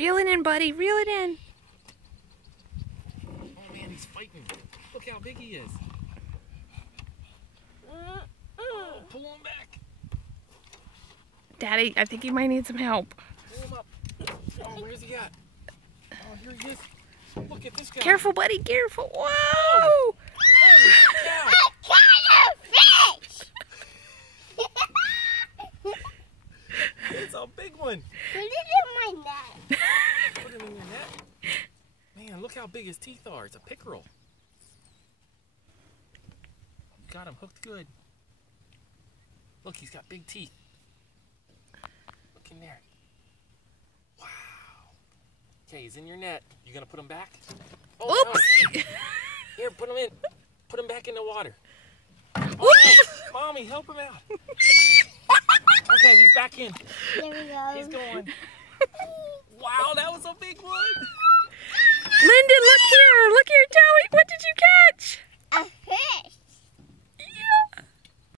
Reel it in, buddy. Reel it in. Oh man, he's fighting. Look how big he is. Oh, pull him back. Daddy, I think he might need some help. Pull him up. Oh, where's he at? Oh, here he is. Look at this guy. Careful, buddy. Careful. Whoa! Holy cow. It's a big one. Put it in my net. Put him in your net. Man, look how big his teeth are. It's a pickerel. You got him hooked good. Look, he's got big teeth. Look in there. Wow. Okay, he's in your net. You gonna put him back? Oh, Oops! no. Here, put him in. Put him back in the water. Oops! No. Mommy, help him out. Okay, he's back in. There we go. He's going. Wow, that was a big